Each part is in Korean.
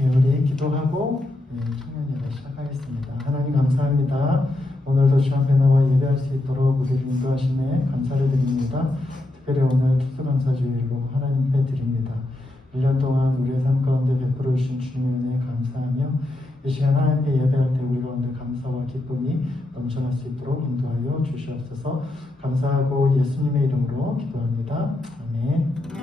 우리 기도하고 청년 예배 시작하겠습니다. 하나님 감사합니다. 오늘도 주 앞에 나와 예배할 수 있도록 우리를 인도하심에 감사를 드립니다. 특별히 오늘 추수감사주일로 하나님께 드립니다. 1년 동안 우리의 삶 가운데 베풀어 주신 주님의 은혜에 감사하며 이 시간 하나님께 예배할 때 우리 가운데 감사와 기쁨이 넘쳐날 수 있도록 인도하여 주시옵소서. 감사하고 예수님의 이름으로 기도합니다. 아멘.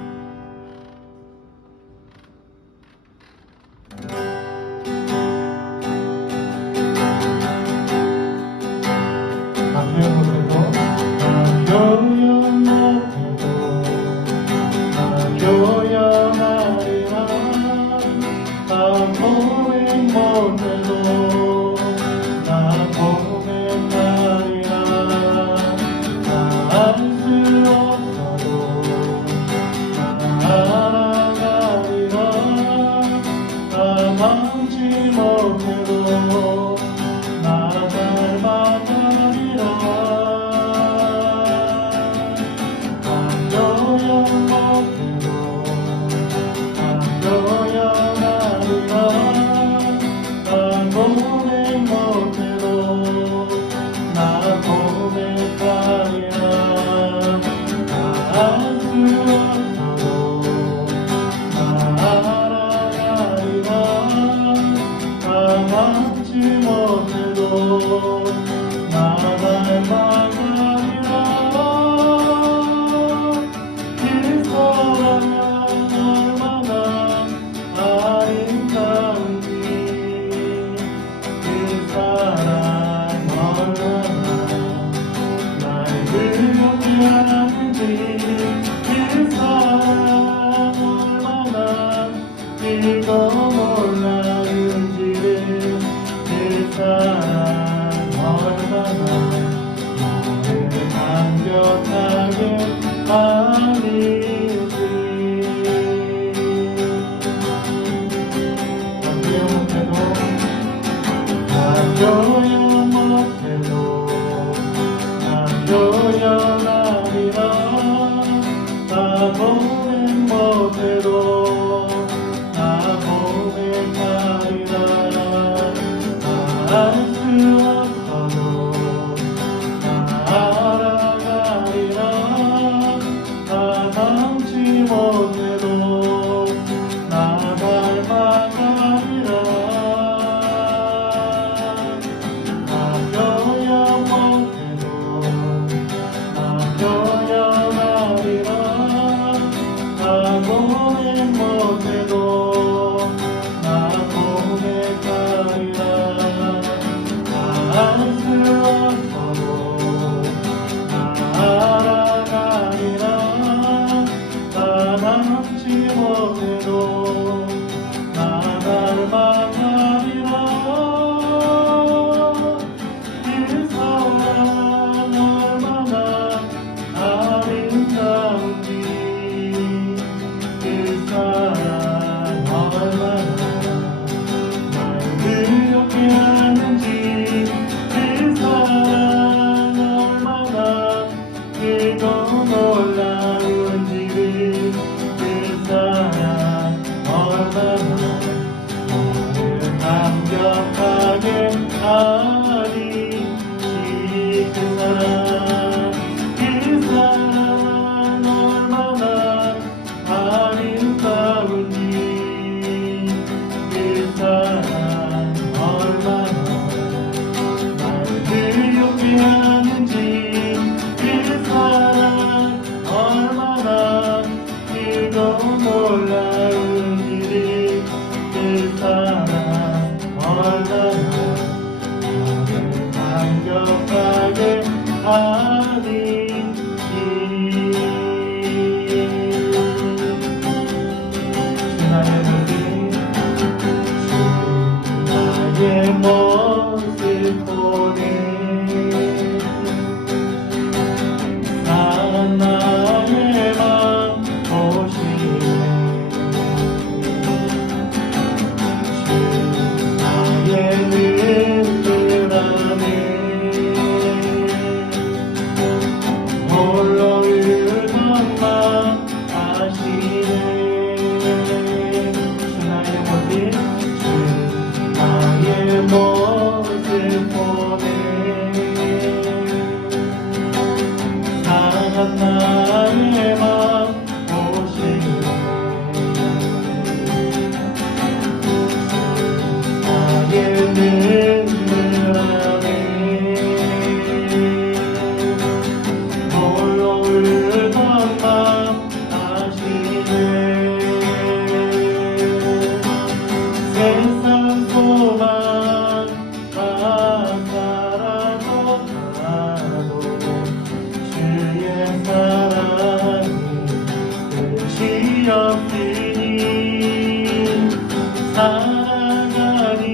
살아가니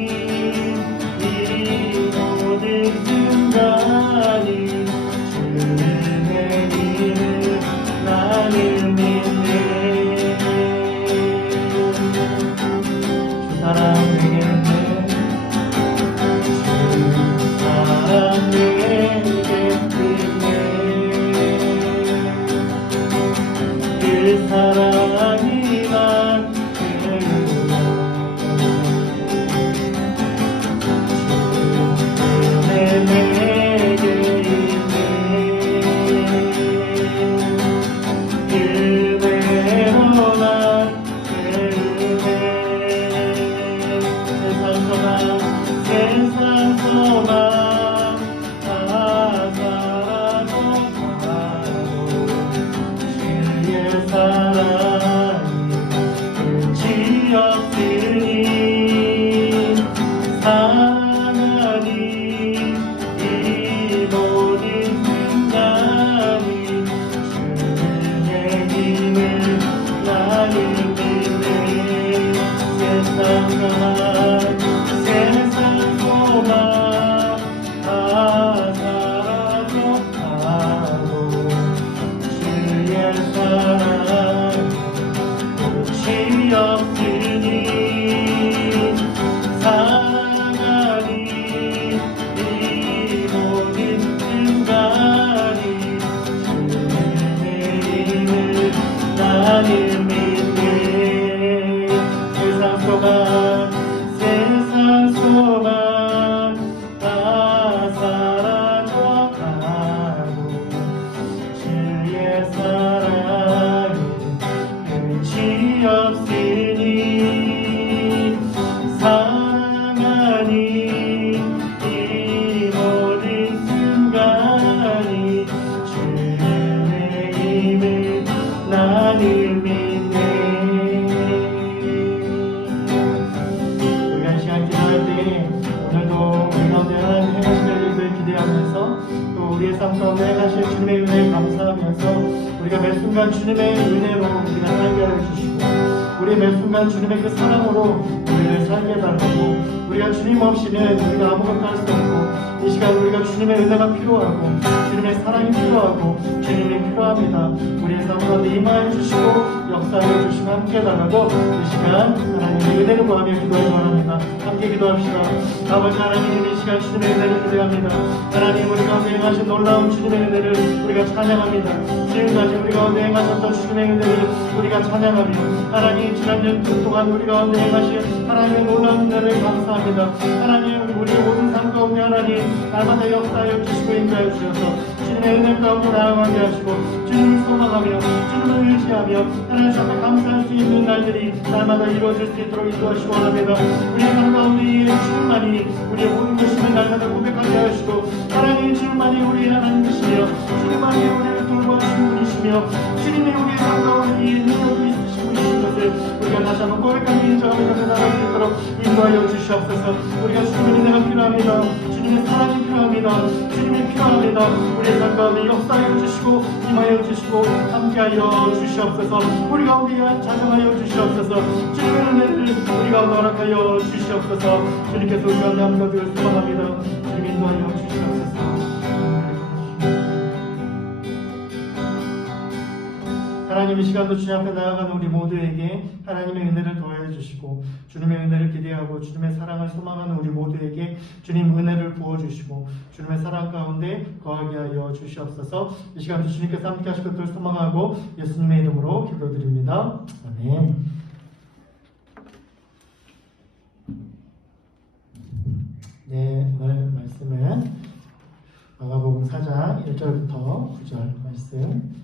이 모든 순간이 주님의 이름 나는 믿네. 주 사랑 되겠네. 주 사랑 되겠네. 그 사랑이 난 세상 소망 다 사라져가고 주의 사랑이 끝이 없으니 사랑하니 이 모든 순간이 주의 힘을 나는 믿네. 오늘도 우리 가운데 하나님 행하실 일을 기대하면서 또 우리의 삶 가운데 행하실 주님의 은혜에 감사하면서 우리가 매 순간 주님의 은혜로 우리가 살게 하여 주시고 우리 매 순간 주님의 그 사랑으로 우리를 살게 해달라고. 우리가 주님 없이는 우리가 아무것도 할 수 없고 이 시간 우리가 주님의 은혜가 필요하고 주님의 사랑이 필요하고 주님이 필요합니다. 우리의 삶 가운데 임하여 주시고 역사하여 주시고 함께 해달라고 이 시간 하나님의 은혜를 구하며 기도하기 바랍니다. 함께 기도합시다. 아버지 하나님, 이 시간 주님의 은혜를 기대합니다. 하나님, 우리 가운데 행하신 놀라운 주님의 은혜를 우리가 찬양합니다. 지금까지 우리 가운데 행하셨던 주님의 은혜를 우리가 찬양하며 하나님 지난 연도 동안 우리 가운데 행하신 하나님의 놀라운 은혜를 감사합니다. 하나님, 우리 모든 삶 가운데 하나님 날마다 역사하여 주시고 인도하여 주셔서 주님의 은혜 가운데 나아가게 하시고 주님을 소망하며 주님을 의지하며 하나님 앞에 감사할 수 있는 날들이 날마다 이루어질 수 있도록 인도하시고 원합니다. 우리의 삶 가운데 주님만이 우리의 모든 것임을 날마다 고백하게 하시고 하나님 주님만이 우리의 하나님이시며 주님만이 우리를 돌보시는 분이시며 주님이 우리의 삶 가운데 이 능력이 있으신 분이신 것을 우리가 다시 한번 고백하며 인정하며 나아갈 수 있도록 인도하여 주시옵소서. 우리가 주님의 은혜가 필요합니다. 주님의 사랑이 필요합니다. 주님이 필요합니다. 우리의 삶 가운데 역사하여 주시고 임하여 주시고 함께하여 주시옵소서. 우리 가운데 자정하여 주시옵소서. 주님의 은혜를 우리 가운데 허락하여 주시옵소서. 주님께서 우리 가운데 함께 하시길 소망합니다. 주님 인도하여 주시옵소서. 하나님, 이 시간도 주님 앞에 나아가는 우리 모두에게 하나님의 은혜를 더하여 주시고 주님의 은혜를 기대하고 주님의 사랑을 소망하는 우리 모두에게 주님 은혜를 부어주시고 주님의 사랑 가운데 거하게 하여 주시옵소서. 이 시간도 주님께서 함께 하실 것을 소망하고 예수님의 이름으로 기도드립니다. 아멘. 네, 오늘 말씀은 마가복음 4장 1절부터 9절 말씀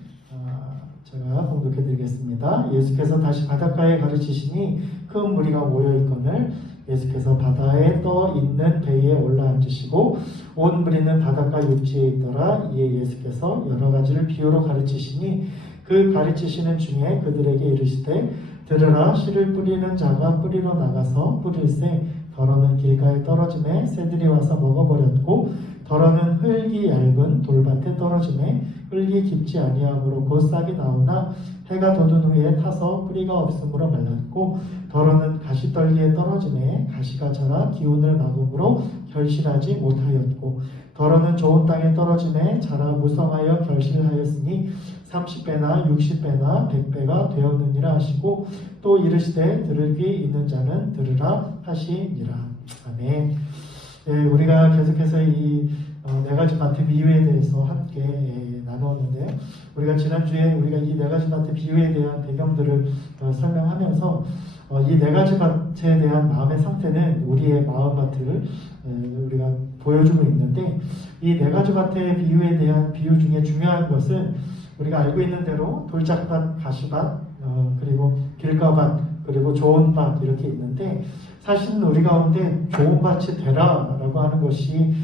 제가 공독해 드리겠습니다. 예수께서 다시 바닷가에 가르치시니 큰 무리가 모여 있거늘 예수께서 바다에 떠 있는 배에 올라앉으시고 온 무리는 바닷가 육지에 있더라. 이에 예수께서 여러 가지를 비유로 가르치시니 그 가르치시는 중에 그들에게 이르시되 들으라. 씨를 뿌리는 자가 뿌리러 나가서 뿌릴새 더러는 길가에 떨어짐에 새들이 와서 먹어버렸고 더러는 흙이 얇은 돌밭에 떨어지매 흙이 깊지 아니하므로 곧 싹이 나오나 해가 돋은 후에 타서 뿌리가 없으므로 말랐고 더러는 가시떨기에 떨어지매 가시가 자라 기운을 막음으로 결실하지 못하였고 더러는 좋은 땅에 떨어지매 자라 무성하여 결실하였으니 30배나 60배나 100배가 되었느니라 하시고 또 이르시되 들을 귀 있는 자는 들으라 하시니라. 아멘. 예, 우리가 계속해서 이 네 가지 밭의 비유에 대해서 함께 나누었는데요. 우리가 지난주에 우리가 이 네 가지 밭의 비유에 대한 배경들을 설명하면서 이 네 가지 밭에 대한 마음의 상태는 우리의 마음밭을 우리가 보여주고 있는데 이 네 가지 밭의 비유에 대한 비유 중에 중요한 것은 우리가 알고 있는 대로 돌짝밭, 가시밭, 그리고 길가밭, 그리고 좋은 밭 이렇게 있는데 사실은 우리 가운데 좋은 밭이 되라라고 하는 것이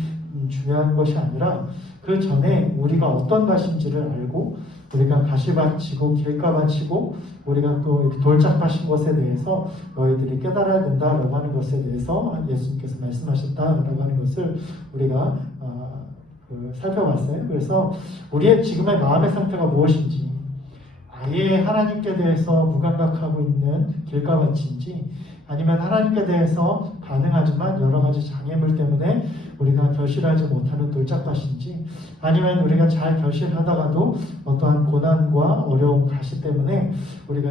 중요한 것이 아니라 그 전에 우리가 어떤 밭인지를 알고 우리가 가시밭이고 길가밭이고 우리가 또 이렇게 돌짝밭인 것에 대해서 너희들이 깨달아야 된다라고 하는 것에 대해서 예수님께서 말씀하셨다라고 하는 것을 우리가 살펴봤어요. 그래서 우리의 지금의 마음의 상태가 무엇인지 아예 하나님께 대해서 무감각하고 있는 길가밭인지 아니면 하나님께 대해서 반응하지만 여러 가지 장애물 때문에 우리가 결실하지 못하는 돌짝밭인지 아니면 우리가 잘 결실하다가도 어떠한 고난과 어려움 가시 때문에 우리가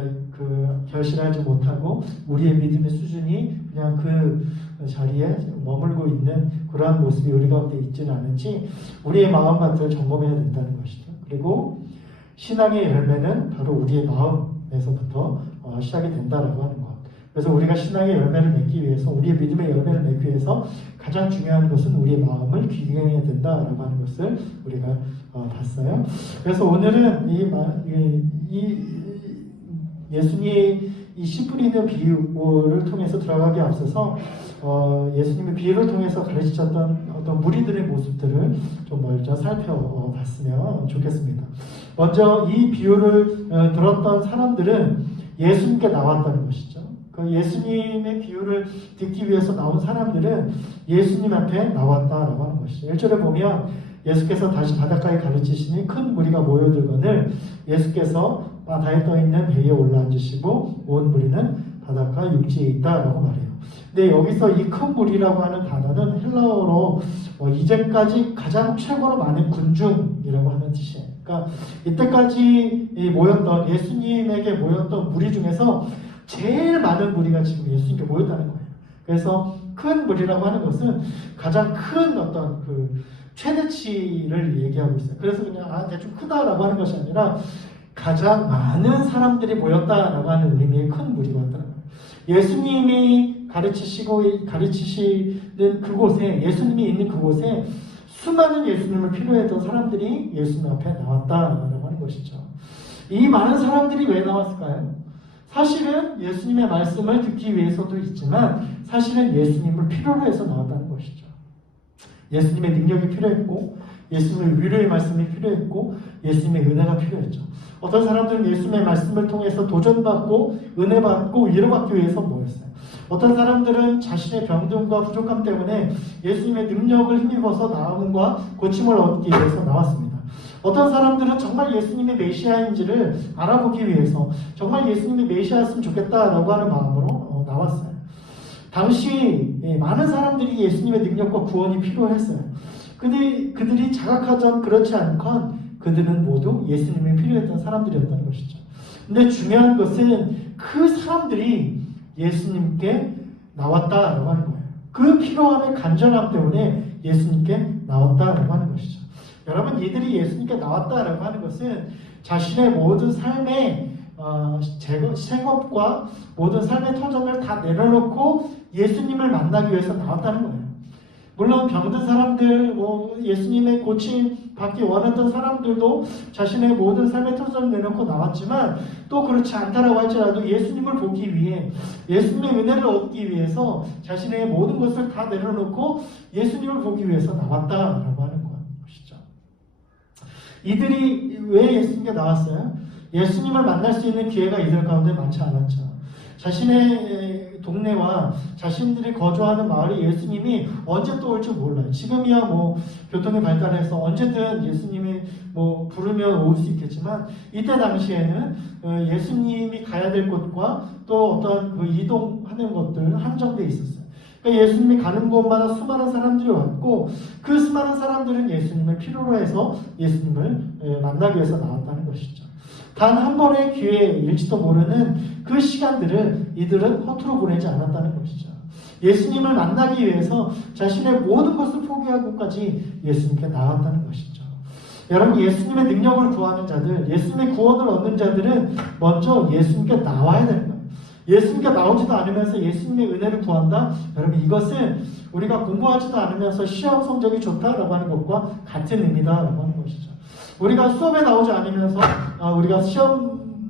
결실하지 못하고 우리의 믿음의 수준이 그냥 그 자리에 머물고 있는 그러한 모습이 우리 가운데 있지는 않은지 우리의 마음밭을 점검해야 된다는 것이죠. 그리고 신앙의 열매는 바로 우리의 마음에서부터 시작이 된다라고 하는 것. 그래서 우리가 신앙의 열매를 맺기 위해서 우리의 믿음의 열매를 맺기 위해서 가장 중요한 것은 우리의 마음을 기경해야 된다라고 하는 것을 우리가 봤어요. 그래서 오늘은 예수님의 이 씨 뿌리는 비유를 통해서 들어가기 앞서서 예수님의 비유를 통해서 가르치셨던 어떤 무리들의 모습들을 좀 먼저 살펴봤으면 좋겠습니다. 먼저 이 비유를 들었던 사람들은 예수님께 나왔다는 것이죠. 그 예수님의 비유를 듣기 위해서 나온 사람들은 예수님 앞에 나왔다라고 하는 것이죠. 1절에 보면 예수께서 다시 바닷가에 가르치시니 큰 무리가 모여들거늘 예수께서 바다에 떠있는 배에 올라앉으시고 온 무리는 바닷가 육지에 있다라고 말해요. 근데 여기서 이 큰 무리라고 하는 단어는 헬라어로 이제까지 가장 최고로 많은 군중이라고 하는 뜻이에요. 그러니까 이때까지 모였던 예수님에게 모였던 무리 중에서 제일 많은 무리가 지금 예수님께 모였다는 거예요. 그래서 큰 무리라고 하는 것은 가장 큰 어떤 최대치를 얘기하고 있어요. 그래서 그냥 대충 크다라고 하는 것이 아니라 가장 많은 사람들이 모였다라고 하는 의미의 큰 무리가 왔다는 거예요. 예수님이 가르치시는 그곳에 예수님이 있는 그곳에 수많은 예수님을 필요했던 사람들이 예수님 앞에 나왔다라고 하는 것이죠. 이 많은 사람들이 왜 나왔을까요? 사실은 예수님의 말씀을 듣기 위해서도 있지만 사실은 예수님을 필요로 해서 나왔다는 것이죠. 예수님의 능력이 필요했고 예수님의 위로의 말씀이 필요했고 예수님의 은혜가 필요했죠. 어떤 사람들은 예수님의 말씀을 통해서 도전받고 은혜받고 위로받기 위해서 모였어요. 어떤 사람들은 자신의 병듦과 부족함 때문에 예수님의 능력을 힘입어서 나음과 고침을 얻기 위해서 나왔습니다. 어떤 사람들은 정말 예수님의 메시아인지를 알아보기 위해서 정말 예수님이 메시아였으면 좋겠다라고 하는 마음으로 나왔어요. 당시 많은 사람들이 예수님의 능력과 구원이 필요했어요. 근데 그들이 자각하던 그렇지 않건 그들은 모두 예수님이 필요했던 사람들이었다는 것이죠. 근데 중요한 것은 그 사람들이 예수님께 나왔다라고 하는 거예요. 그 필요함의 간절함 때문에 예수님께 나왔다라고 하는 것이죠. 여러분, 이들이 예수님께 나왔다라고 하는 것은 자신의 모든 삶의 생업과 모든 삶의 터전을 다 내려놓고 예수님을 만나기 위해서 나왔다는 거예요. 물론 병든 사람들, 예수님의 고침 받기 원했던 사람들도 자신의 모든 삶의 터전을 내놓고 나왔지만 또 그렇지 않다라고 할지라도 예수님을 보기 위해 예수님의 은혜를 얻기 위해서 자신의 모든 것을 다 내려놓고 예수님을 보기 위해서 나왔다라고 하는 것이죠. 이들이 왜 예수님께 나왔어요? 예수님을 만날 수 있는 기회가 이들 가운데 많지 않았죠. 자신의 동네와 자신들이 거주하는 마을에 예수님이 언제 또 올지 몰라요. 지금이야 뭐 교통이 발달해서 언제든 예수님이 뭐 부르면 올 수 있겠지만 이때 당시에는 예수님이 가야 될 곳과 또 어떤 그 이동하는 것들 한정되어 있었어요. 그러니까 예수님이 가는 곳마다 수많은 사람들이 왔고 그 수많은 사람들은 예수님을 필요로 해서 예수님을 만나기 위해서 나왔다는 것이죠. 단 한 번의 기회일지도 모르는 그 시간들을 이들은 허투루 보내지 않았다는 것이죠. 예수님을 만나기 위해서 자신의 모든 것을 포기하고까지 예수님께 나왔다는 것이죠. 여러분, 예수님의 능력을 구하는 자들, 예수님의 구원을 얻는 자들은 먼저 예수님께 나와야 되는 거예요. 예수님께 나오지도 않으면서 예수님의 은혜를 구한다? 여러분, 이것은 우리가 공부하지도 않으면서 시험 성적이 좋다라고 하는 것과 같은 의미다라고 하는 것이죠. 우리가 수업에 나오지 않으면서 우리가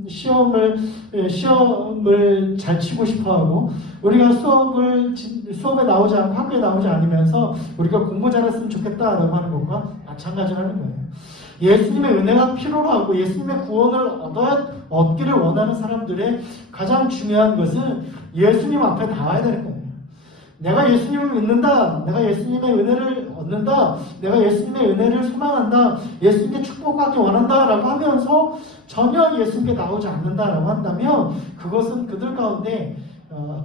시험을 잘 치고 싶어하고 우리가 수업에 나오지 않고 학교에 나오지 않으면서 우리가 공부 잘했으면 좋겠다라고 하는 것과 마찬가지라는 거예요. 예수님의 은혜가 필요로 하고 예수님의 구원을 얻기를 원하는 사람들의 가장 중요한 것은 예수님 앞에 나와야 되는 거예요. 내가 예수님을 믿는다. 내가 예수님의 은혜를 얻는다. 내가 예수님의 은혜를 소망한다. 예수님께 축복하기 원한다. 라고 하면서 전혀 예수님께 나오지 않는다라고 한다면 그것은 그들 가운데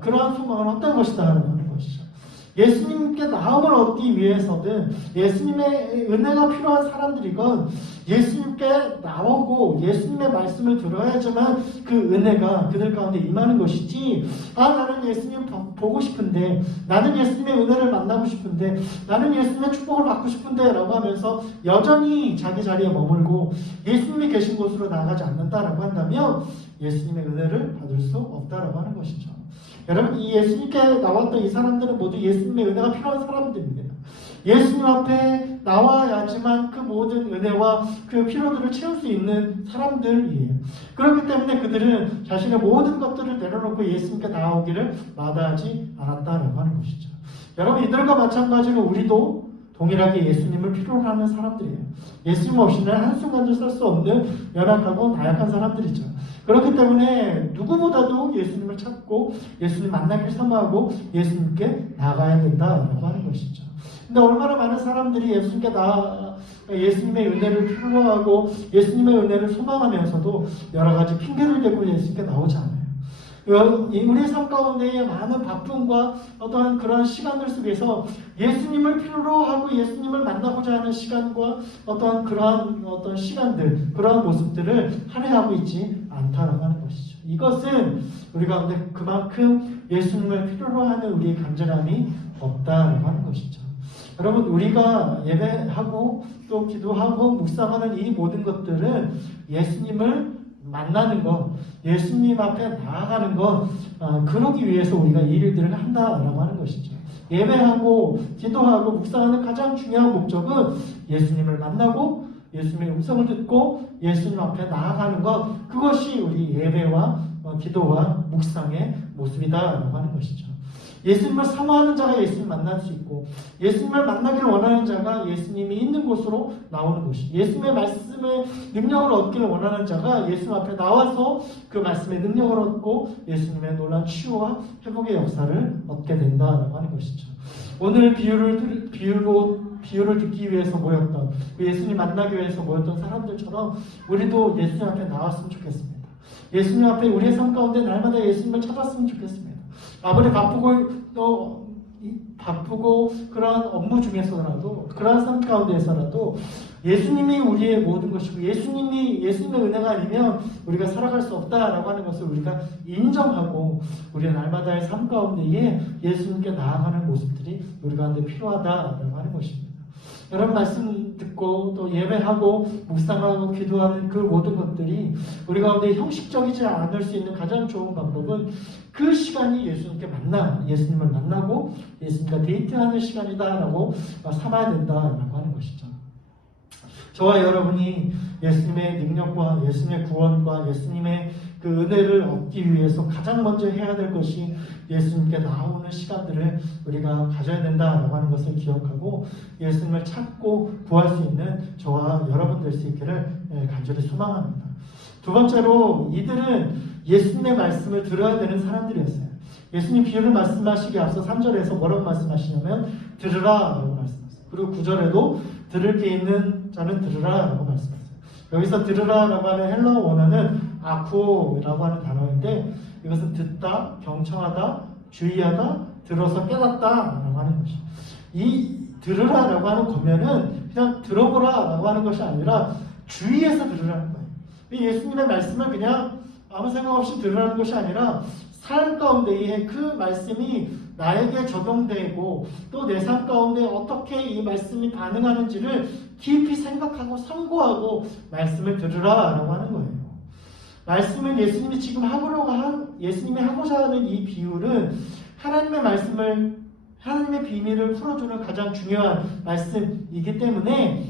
그러한 소망은 헛된 것이다 하는 것이죠. 예수님께 나음을 얻기 위해서든 예수님의 은혜가 필요한 사람들이건 예수님께 나오고 예수님의 말씀을 들어야지만 그 은혜가 그들 가운데 임하는 것이지, 나는 예수님 보고 싶은데, 나는 예수님의 은혜를 만나고 싶은데, 나는 예수님의 축복을 받고 싶은데 라고 하면서 여전히 자기 자리에 머물고 예수님이 계신 곳으로 나가지 않는다라고 한다면 예수님의 은혜를 받을 수 없다라고 하는 것이죠. 여러분, 이 예수님께 나왔던 이 사람들은 모두 예수님의 은혜가 필요한 사람들입니다. 예수님 앞에 나와야지만 그 모든 은혜와 그 필요들을 채울 수 있는 사람들이에요. 그렇기 때문에 그들은 자신의 모든 것들을 내려놓고 예수님께 나오기를 마다하지 않았다라고 하는 것이죠. 여러분, 이들과 마찬가지로 우리도 동일하게 예수님을 필요로 하는 사람들이에요. 예수님 없이는 한순간도 살 수 없는 연약하고 나약한 사람들이죠. 그렇기 때문에 누구보다도 예수님을 찾고 예수님 만나길 사모하고 예수님께 나가야 된다라고 하는 것이죠. 근데 얼마나 많은 사람들이 예수님의 은혜를 필요하고 예수님의 은혜를 소망하면서도 여러 가지 핑계를 대고 예수님께 나오지 않아요. 우리의 삶 가운데의 많은 바쁨과 어떤 그런 시간들 속에서 예수님을 필요로 하고 예수님을 만나고자 하는 시간과 그러한 시간들, 그러한 모습들을 할애하고 있지 않다라고 하는 것이죠. 이것은 우리 가운데 그만큼 예수님을 필요로 하는 우리의 간절함이 없다라고 하는 것이죠. 여러분, 우리가 예배하고 또 기도하고 묵상하는 이 모든 것들은 예수님을 만나는 것, 예수님 앞에 나아가는 것, 그러기 위해서 우리가 이 일들을 한다라고 하는 것이죠. 예배하고 기도하고 묵상하는 가장 중요한 목적은 예수님을 만나고 예수님의 음성을 듣고 예수님 앞에 나아가는 것, 그것이 우리 예배와 기도와 묵상의 모습이다라고 하는 것이죠. 예수님을 사모하는 자가 예수님을 만날 수 있고 예수님을 만나기를 원하는 자가 예수님이 있는 곳으로 나오는 것이, 예수님의 말씀의 능력을 얻기를 원하는 자가 예수님 앞에 나와서 그 말씀의 능력을 얻고 예수님의 놀라운 치유와 회복의 역사를 얻게 된다라고 하는 것이죠. 오늘 비유를 듣기 위해서 모였던, 예수님 만나기 위해서 모였던 사람들처럼 우리도 예수님 앞에 나왔으면 좋겠습니다. 예수님 앞에 우리의 삶 가운데 날마다 예수님을 찾았으면 좋겠습니다. 아무리 바쁘고 그러한 업무 중에서라도, 그러한 삶 가운데에서라도 예수님이 우리의 모든 것이고 예수님의 은혜가 아니면 우리가 살아갈 수 없다라고 하는 것을 우리가 인정하고 우리의 날마다의 삶 가운데에 예수님께 나아가는 모습들이 우리 가운데 필요하다라고 하는 것입니다. 여러분, 말씀 듣고 또 예배하고 묵상하고 기도하는 그 모든 것들이 우리 가운데 형식적이지 않을 수 있는 가장 좋은 방법은 그 시간이 예수님을 만나고 예수님과 데이트하는 시간이다라고 삼아야 된다라고 하는 것이죠. 저와 여러분이 예수님의 능력과 예수님의 구원과 예수님의 그 은혜를 얻기 위해서 가장 먼저 해야 될 것이 예수님께 나오는 시간들을 우리가 가져야 된다라고 하는 것을 기억하고 예수님을 찾고 구할 수 있는 저와 여러분 될 수 있기를 간절히 소망합니다. 두 번째로, 이들은 예수님의 말씀을 들어야 되는 사람들이었어요. 예수님 비유를 말씀하시기 앞서 3절에서 뭐라고 말씀하시냐면 들으라 라고 말씀하세요. 그리고 9절에도 들을 게 있는 자는 들으라 라고 말씀하세요. 여기서 들으라 라고 하는 헬라어 원어는 아쿠라고 하는 단어인데 이것은 듣다, 경청하다, 주의하다, 들어서 깨닫다 라고 하는 것이죠. 이 들으라 라고 하는 권면은 그냥 들어보라 라고 하는 것이 아니라 주의해서 들으라는 거예요. 예수님의 말씀을 그냥 아무 생각 없이 들으라는 것이 아니라 삶 가운데에 그 말씀이 나에게 적용되고 또 내 삶 가운데 어떻게 이 말씀이 반응하는지를 깊이 생각하고 상고하고 말씀을 들으라 라고 하는 거예요. 말씀은 예수님이 지금 예수님이 하고자 하는 이 비유는 하나님의 말씀을, 하나님의 비밀을 풀어주는 가장 중요한 말씀이기 때문에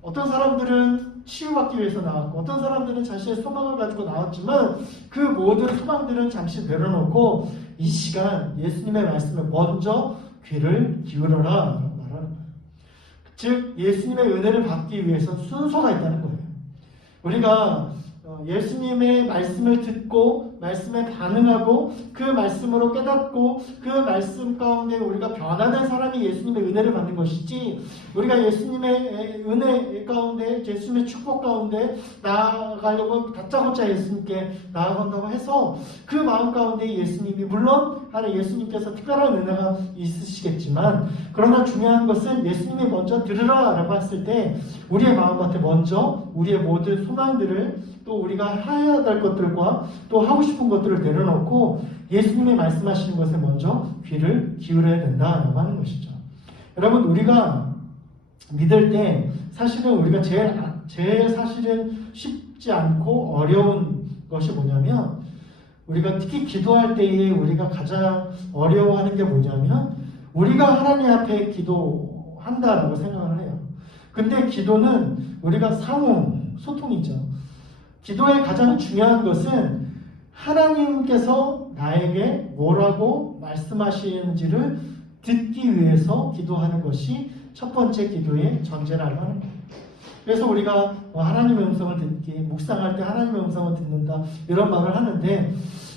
어떤 사람들은 치유받기 위해서 나왔고 어떤 사람들은 자신의 소망을 가지고 나왔지만 그 모든 소망들은 잠시 내려놓고 이 시간 예수님의 말씀을 먼저 귀를 기울여라 라고 말하는 거예요. 즉 예수님의 은혜를 받기 위해서 순서가 있다는 거예요. 우리가 예수님의 말씀을 듣고 말씀에 반응하고 그 말씀으로 깨닫고 그 말씀 가운데 우리가 변화된 사람이 예수님의 은혜를 받는 것이지 우리가 예수님의 은혜 가운데 예수님의 축복 가운데 나아가려고 다짜고짜 예수님께 나아간다고 해서 그 마음 가운데 예수님이 물론 하나님 예수님께서 특별한 은혜가 있으시겠지만 그러나 중요한 것은 예수님이 먼저 들으라 라고 했을 때 우리의 마음밭에 먼저 우리의 모든 소망들을 또 우리가 해야 될 것들과 또 하고 싶은 것들을 내려놓고 예수님이 말씀하시는 것에 먼저 귀를 기울여야 된다라고 하는 것이죠. 여러분 우리가 믿을 때 사실은 우리가 제일 사실은 쉽지 않고 어려운 것이 뭐냐면 우리가 특히 기도할 때에 우리가 가장 어려워하는 게 뭐냐면 우리가 하나님 앞에 기도한다라고 생각을 해요. 근데 기도는 우리가 소통이죠. 기도의 가장 중요한 것은 하나님께서 나에게 뭐라고 말씀하시는지를 듣기 위해서 기도하는 것이 첫 번째 기도의 전제라고 하는 거예요. 그래서 우리가 하나님의 음성을 듣기, 묵상할 때 하나님의 음성을 듣는다 이런 말을 하는데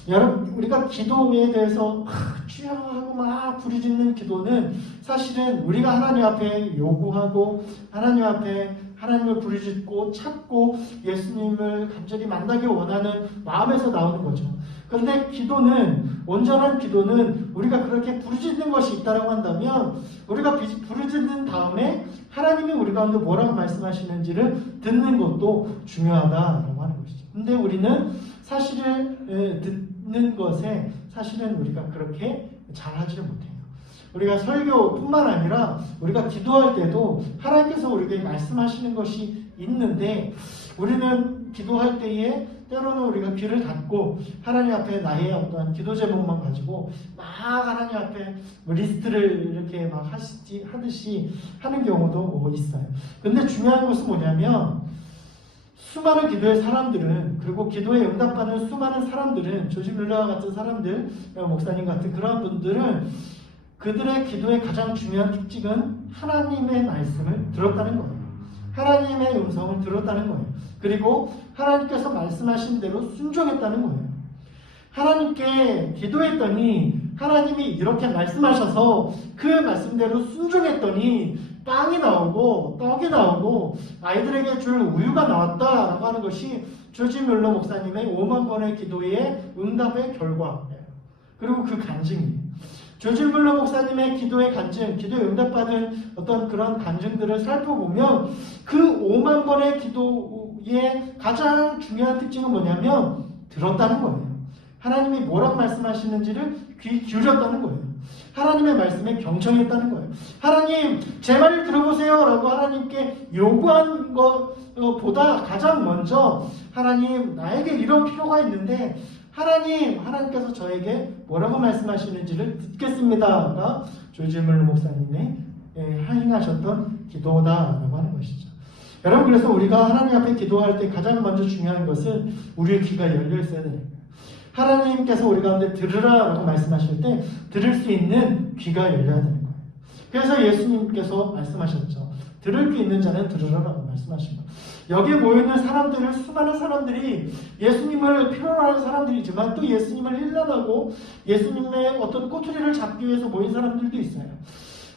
여러분 우리가 기도에 대해서 주여 하고 막 부르짖는 기도는 사실은 우리가 하나님 앞에 요구하고 하나님 앞에 하나님을 부르짖고 찾고 예수님을 간절히 만나기 원하는 마음에서 나오는 거죠. 그런데 기도는 온전한 기도는 우리가 그렇게 부르짖는 것이 있다고 한다면 우리가 부르짖는 다음에 하나님이 우리 가운데 뭐라고 말씀하시는지를 듣는 것도 중요하다라고 하는 것이죠. 근데 우리는 사실을 듣는 것에 사실은 우리가 그렇게 잘하지를 못해요. 우리가 설교뿐만 아니라 우리가 기도할 때도 하나님께서 우리에게 말씀하시는 것이 있는데 우리는 기도할 때에 때로는 우리가 귀를 닫고 하나님 앞에 나의 어떤 기도 제목만 가지고 막 하나님 앞에 리스트를 이렇게 막 하듯이 하는 경우도 있어요. 근데 중요한 것은 뭐냐면 수많은 기도의 사람들은 그리고 기도에 응답받는 수많은 사람들은 조지 뮬러와 같은 사람들, 목사님 같은 그런 분들은 그들의 기도의 가장 중요한 특징은 하나님의 말씀을 들었다는 거예요. 하나님의 음성을 들었다는 거예요. 그리고 하나님께서 말씀하신 대로 순종했다는 거예요. 하나님께 기도했더니 하나님이 이렇게 말씀하셔서 그 말씀대로 순종했더니 빵이 나오고 떡이 나오고 아이들에게 줄 우유가 나왔다라고 하는 것이 조지 뮬러 목사님의 5만 번의 기도의 응답의 결과예요. 그리고 그 간증이에요. 조지 뮬러 목사님의 기도의 간증, 기도에 응답받은 어떤 그런 간증들을 살펴보면 그 5만 번의 기도의 가장 중요한 특징은 뭐냐면 들었다는 거예요. 하나님이 뭐라고 말씀하시는지를 귀 기울였다는 거예요. 하나님의 말씀에 경청했다는 거예요. 하나님 제 말을 들어보세요 라고 하나님께 요구한 것보다 가장 먼저 하나님 나에게 이런 필요가 있는데 하나님께서 저에게 뭐라고 말씀하시는지를 듣겠습니다가 조지 뮬러 목사님의 행하셨던 기도다라고 하는 것이죠. 여러분 그래서 우리가 하나님 앞에 기도할 때 가장 먼저 중요한 것은 우리의 귀가 열려 있어야 됩니다. 하나님께서 우리 가운데 들으라라고 말씀하실 때 들을 수 있는 귀가 열려야 되는 거예요. 그래서 예수님께서 말씀하셨죠. 들을 귀 있는 자는 들으라라고 말씀하신 거예요. 여기에 모여있는 사람들은 수많은 사람들이 예수님을 필요로 하는 사람들이지만 또 예수님을 힐난하고 예수님의 어떤 꼬투리를 잡기 위해서 모인 사람들도 있어요.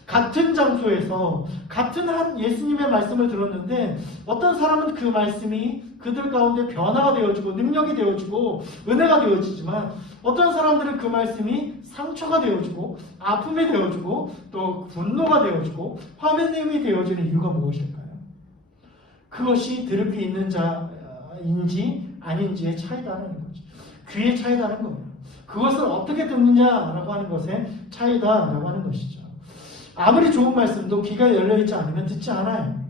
같은 장소에서 같은 한 예수님의 말씀을 들었는데 어떤 사람은 그 말씀이 그들 가운데 변화가 되어지고 능력이 되어지고 은혜가 되어지지만 어떤 사람들은 그 말씀이 상처가 되어지고 아픔이 되어지고 또 분노가 되어지고 화면님이 되어지는 이유가 무엇일까요? 그것이 들을 귀 있는 자인지 아닌지의 차이다라는 거죠. 귀의 차이다라는 거예요. 그것을 어떻게 듣느냐라고 하는 것의 차이다라고 하는 것이죠. 아무리 좋은 말씀도 귀가 열려있지 않으면 듣지 않아요.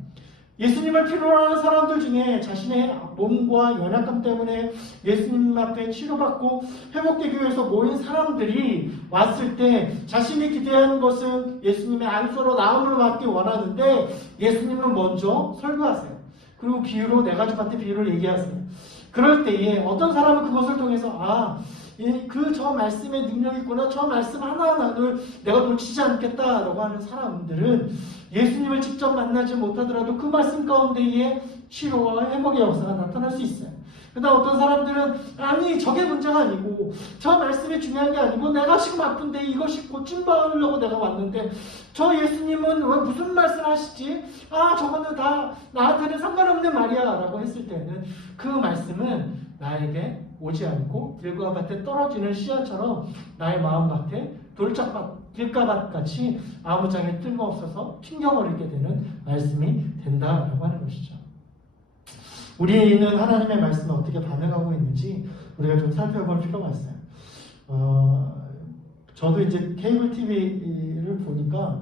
예수님을 필요로 하는 사람들 중에 자신의 몸과 연약함 때문에 예수님 앞에 치료받고 회복되기 위해서 모인 사람들이 왔을 때 자신이 기대하는 것은 예수님의 안수로 나음을 받기 원하는데 예수님은 먼저 설교하세요. 그리고 비유로 네 가지 밭의 비유를 얘기하세요. 그럴 때에 어떤 사람은 그것을 통해서 저 말씀에 능력이 있구나. 저 말씀 하나하나를 내가 놓치지 않겠다라고 하는 사람들은 예수님을 직접 만나지 못하더라도 그 말씀 가운데에 치료와 회복의 역사가 나타날 수 있어요. 그러나 어떤 사람들은 아니 저게 문제가 아니고 저 말씀이 중요한 게 아니고 내가 지금 아픈데 이것이 고침받으려고 내가 왔는데 저 예수님은 왜 무슨 말씀 하시지? 저거는 다 나한테는 상관없는 말이야 라고 했을 때는 그 말씀은 나에게 오지 않고 길과 밭에 떨어지는 씨앗처럼 나의 마음밭에 돌짝밭, 길가밭같이 아무장에 뜰모없어서 튕겨버리게 되는 말씀이 된다라고 하는 것이죠. 우리는 하나님의 말씀에 어떻게 반응하고 있는지 우리가 좀 살펴볼 필요가 있어요. 저도 이제 케이블 TV를 보니까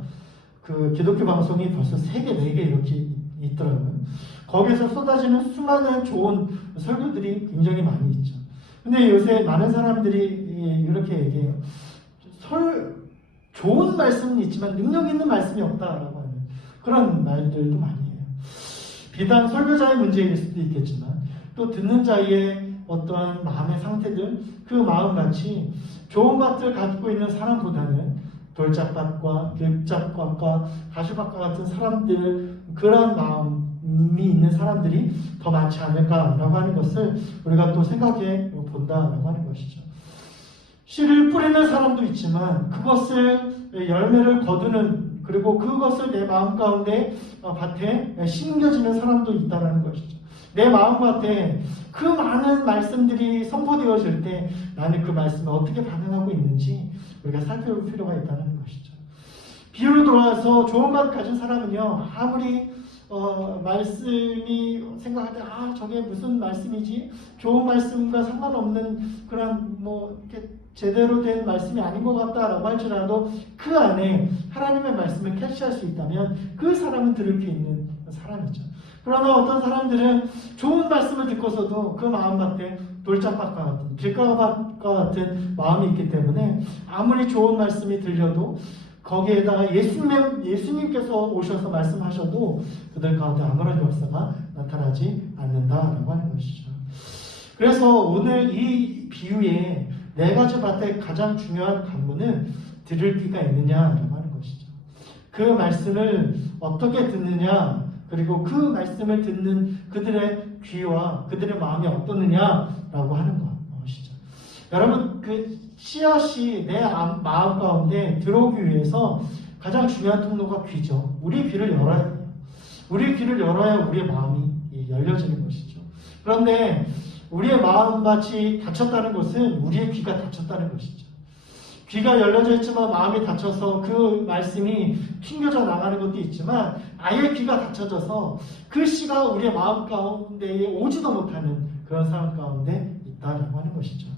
그 기독교 방송이 벌써 3개, 4개 이렇게 있더라고요. 거기서 쏟아지는 수많은 좋은 설교들이 굉장히 많이 있죠. 근데 요새 많은 사람들이 이렇게 얘기해요. 좋은 말씀은 있지만 능력 있는 말씀이 없다라고 하는 그런 말들도 많이 해요. 비단 설교자의 문제일 수도 있겠지만 또 듣는 자의 어떠한 마음의 상태들, 그 마음같이 좋은 밭을 가지고 있는 사람보다는 돌짝밭과 길짝밭과 가시밭과 같은 사람들, 그런 마음이 있는 사람들이 더 많지 않을까라고 하는 것을 우리가 또 생각해 본다라고 하는 것이죠. 씨를 뿌리는 사람도 있지만 그것을 열매를 거두는, 그리고 그것을 내 마음 가운데 밭에 심겨지는 사람도 있다는 것이죠. 내 마음밭에 그 많은 말씀들이 선포되어질 때 나는 그 말씀에 어떻게 반응하고 있는지 우리가 살펴볼 필요가 있다는 것이죠. 비유로 돌아와서 좋은 밭 가진 사람은요, 아무리 말씀이 생각할 때 저게 무슨 말씀이지? 좋은 말씀과 상관없는 그런 이렇게 제대로 된 말씀이 아닌 것 같다라고 할지라도 그 안에 하나님의 말씀을 캐치할 수 있다면 그 사람은 들을 게 있는 사람이죠. 그러나 어떤 사람들은 좋은 말씀을 듣고서도 그 마음밭에 돌짝밭과 같은, 길가밭과 같은 마음이 있기 때문에 아무리 좋은 말씀이 들려도 거기에다가 예수님께서 오셔서 말씀하셔도 그들 가운데 아무런 역사가 나타나지 않는다라고 하는 것이죠. 그래서 오늘 이 비유의 4가지 밭의 가장 중요한 관문은 들을 귀가 있느냐라고 하는 것이죠. 그 말씀을 어떻게 듣느냐, 그리고 그 말씀을 듣는 그들의 귀와 그들의 마음이 어떻느냐라고 하는 것이죠. 여러분, 그 씨앗이 내 마음 가운데 들어오기 위해서 가장 중요한 통로가 귀죠. 우리 귀를 열어야 해요. 우리 귀를 열어야 우리의 마음이 열려지는 것이죠. 그런데 우리의 마음밭이 닫혔다는 것은 우리의 귀가 닫혔다는 것이죠. 귀가 열려져 있지만 마음이 닫혀서 그 말씀이 튕겨져 나가는 것도 있지만 아예 귀가 닫혀져서 그 씨가 우리의 마음 가운데에 오지도 못하는 그런 상황 가운데 있다라고 하는 것이죠.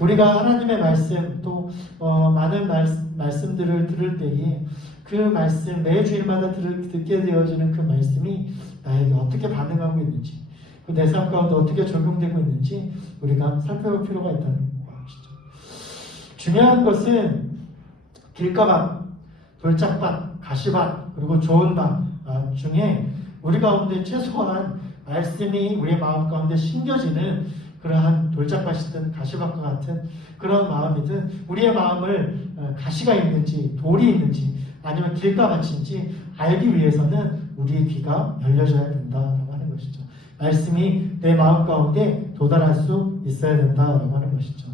우리가 하나님의 말씀 또 많은 말씀들을 들을 때에 그 말씀 매 주일마다 듣게 되어지는 그 말씀이 나에게 어떻게 반응하고 있는지, 내 삶 가운데 어떻게 적용되고 있는지 우리가 살펴볼 필요가 있다는 것이죠. 중요한 것은 길가밭, 돌짝밭, 가시밭, 그리고 좋은 밭 중에 우리 가운데 최소한 말씀이 우리의 마음 가운데 심겨지는 그러한 돌짝밭이든 가시밭과 같은 그런 마음이든 우리의 마음을 가시가 있는지 돌이 있는지 아니면 길가밭인지 알기 위해서는 우리의 귀가 열려져야 된다라고 하는 것이죠. 말씀이 내 마음 가운데 도달할 수 있어야 된다라고 하는 것이죠.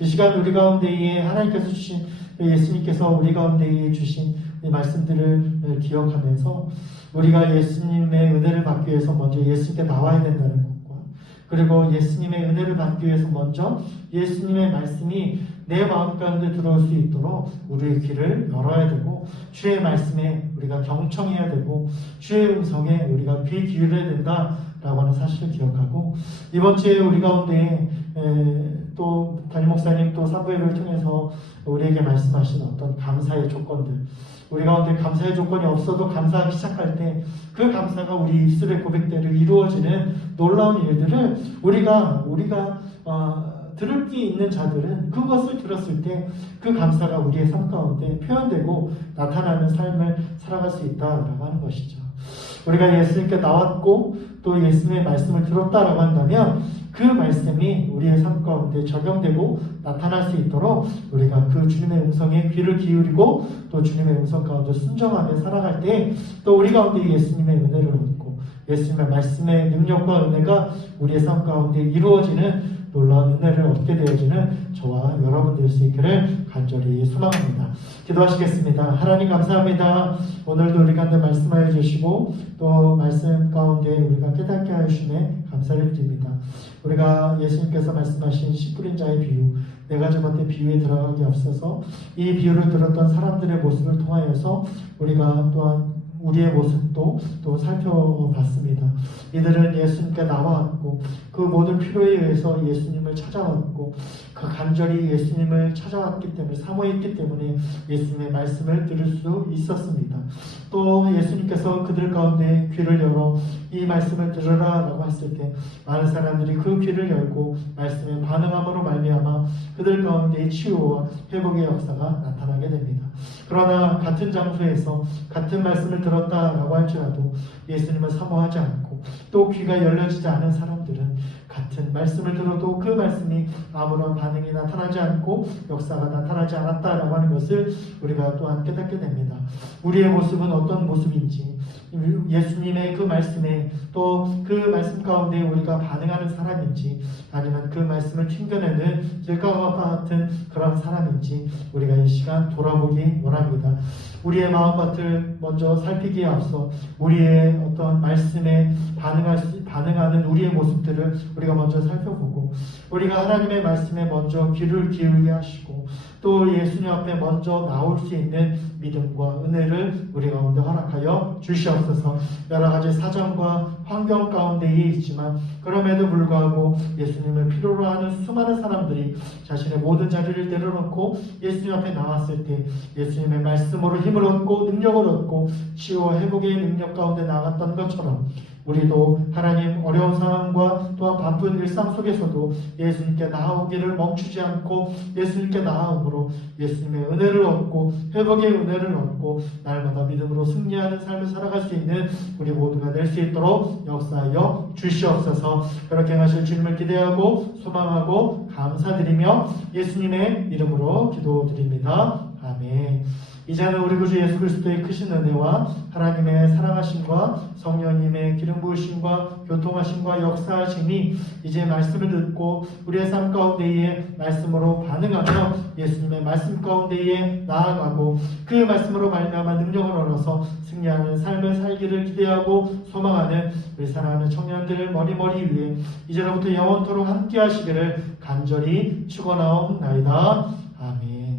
이 시간 우리 가운데에 하나님께서 주신, 예수님께서 우리 가운데에 주신 이 말씀들을 기억하면서 우리가 예수님의 은혜를 받기 위해서 먼저 예수님께 나와야 된다는 것과, 그리고 예수님의 은혜를 받기 위해서 먼저 예수님의 말씀이 내 마음 가운데 들어올 수 있도록 우리의 귀를 열어야 되고, 주의 말씀에 우리가 경청해야 되고, 주의 음성에 우리가 귀 기울여야 된다라고 하는 사실을 기억하고, 이번 주에 우리 가운데 또 담임 목사님 또 사부예배를 통해서 우리에게 말씀하신 어떤 감사의 조건들, 우리 가운데 감사의 조건이 없어도 감사하기 시작할 때 그 감사가 우리 입술의 고백대로 이루어지는 놀라운 일들을 우리가 들을 게 있는 자들은 그것을 들었을 때 그 감사가 우리의 삶 가운데 표현되고 나타나는 삶을 살아갈 수 있다라고 하는 것이죠. 우리가 예수님께 나왔고 또 예수님의 말씀을 들었다라고 한다면 그 말씀이 우리의 삶 가운데 적용되고 나타날 수 있도록 우리가 그 주님의 음성에 귀를 기울이고 또 주님의 음성 가운데 순종하며 살아갈 때 또 우리 가운데 예수님의 은혜를 얻고 예수님의 말씀의 능력과 은혜가 우리의 삶 가운데 이루어지는 놀라운 은혜를 얻게 되어지는 저와 여러분 될 수 있기를 간절히 소망합니다. 기도하시겠습니다. 하나님 감사합니다. 오늘도 우리 가운데 말씀하여 주시고 또 말씀 가운데 우리가 깨닫게 하여 주심에 감사를 드립니다. 우리가 예수님께서 말씀하신 씨 뿌린 자의 비유, 네 가지 밭의 비유에 들어가기 앞서서 이 비유를 들었던 사람들의 모습을 통하여서 우리가 또한 우리의 모습도 또 살펴봤습니다. 이들은 예수님께 나와왔고 그 모든 필요에 의해서 예수님을 찾아왔고 그 간절히 예수님을 찾아왔기 때문에 사모했기 때문에 예수님의 말씀을 들을 수 있었습니다. 또 예수님께서 그들 가운데 귀를 열어 이 말씀을 들으라 라고 했을 때 많은 사람들이 그 귀를 열고 말씀에 반응함으로 말미암아 그들 가운데 치유와 회복의 역사가 나타나게 됩니다. 그러나 같은 장소에서 같은 말씀을 들었다라고 할지라도 예수님을 사모하지 않고 또 귀가 열려지지 않은 사람들은 같은 말씀을 들어도 그 말씀이 아무런 반응이 나타나지 않고 역사가 나타나지 않았다라고 하는 것을 우리가 또한 깨닫게 됩니다. 우리의 모습은 어떤 모습인지, 예수님의 그 말씀에 또 그 말씀 가운데 우리가 반응하는 사람인지 아니면 그 말씀을 튕겨내는 길가와 같은 그런 사람인지 우리가 이 시간 돌아보기 원합니다. 우리의 마음밭을 먼저 살피기에 앞서 우리의 어떤 말씀에 반응하는 우리의 모습들을 우리가 먼저 살펴보고 우리가 하나님의 말씀에 먼저 귀를 기울게 하시고 또 예수님 앞에 먼저 나올 수 있는 믿음과 은혜를 우리 가운데 허락하여 주시옵소서. 여러 가지 사정과 환경 가운데에 있지만 그럼에도 불구하고 예수님을 필요로 하는 수많은 사람들이 자신의 모든 자리를 내려놓고 예수님 앞에 나왔을 때 예수님의 말씀으로 힘을 얻고 능력을 얻고 치유와 회복의 능력 가운데 나갔던 것처럼 우리도 하나님 어려운 상황과 또한 바쁜 일상 속에서도 예수님께 나아오기를 멈추지 않고 예수님께 나아오므로 예수님의 은혜를 얻고 회복의 은혜를 얻고 날마다 믿음으로 승리하는 삶을 살아갈 수 있는 우리 모두가 될 수 있도록 역사하여 주시옵소서. 그렇게 하실 주님을 기대하고 소망하고 감사드리며 예수님의 이름으로 기도드립니다. 아멘. 이제는 우리 구주 예수 그리스도의 크신 은혜와 하나님의 사랑하심과 성령님의 기름 부으심과 교통하심과 역사하심이 이제 말씀을 듣고 우리의 삶 가운데에 말씀으로 반응하며 예수님의 말씀 가운데에 나아가고 그 말씀으로 말미암아 능력을 얻어서 승리하는 삶을 살기를 기대하고 소망하는 우리 사랑하는 청년들을 머리머리 위에 이제로부터 영원토록 함께 하시기를 간절히 축원하옵나이다. 아멘.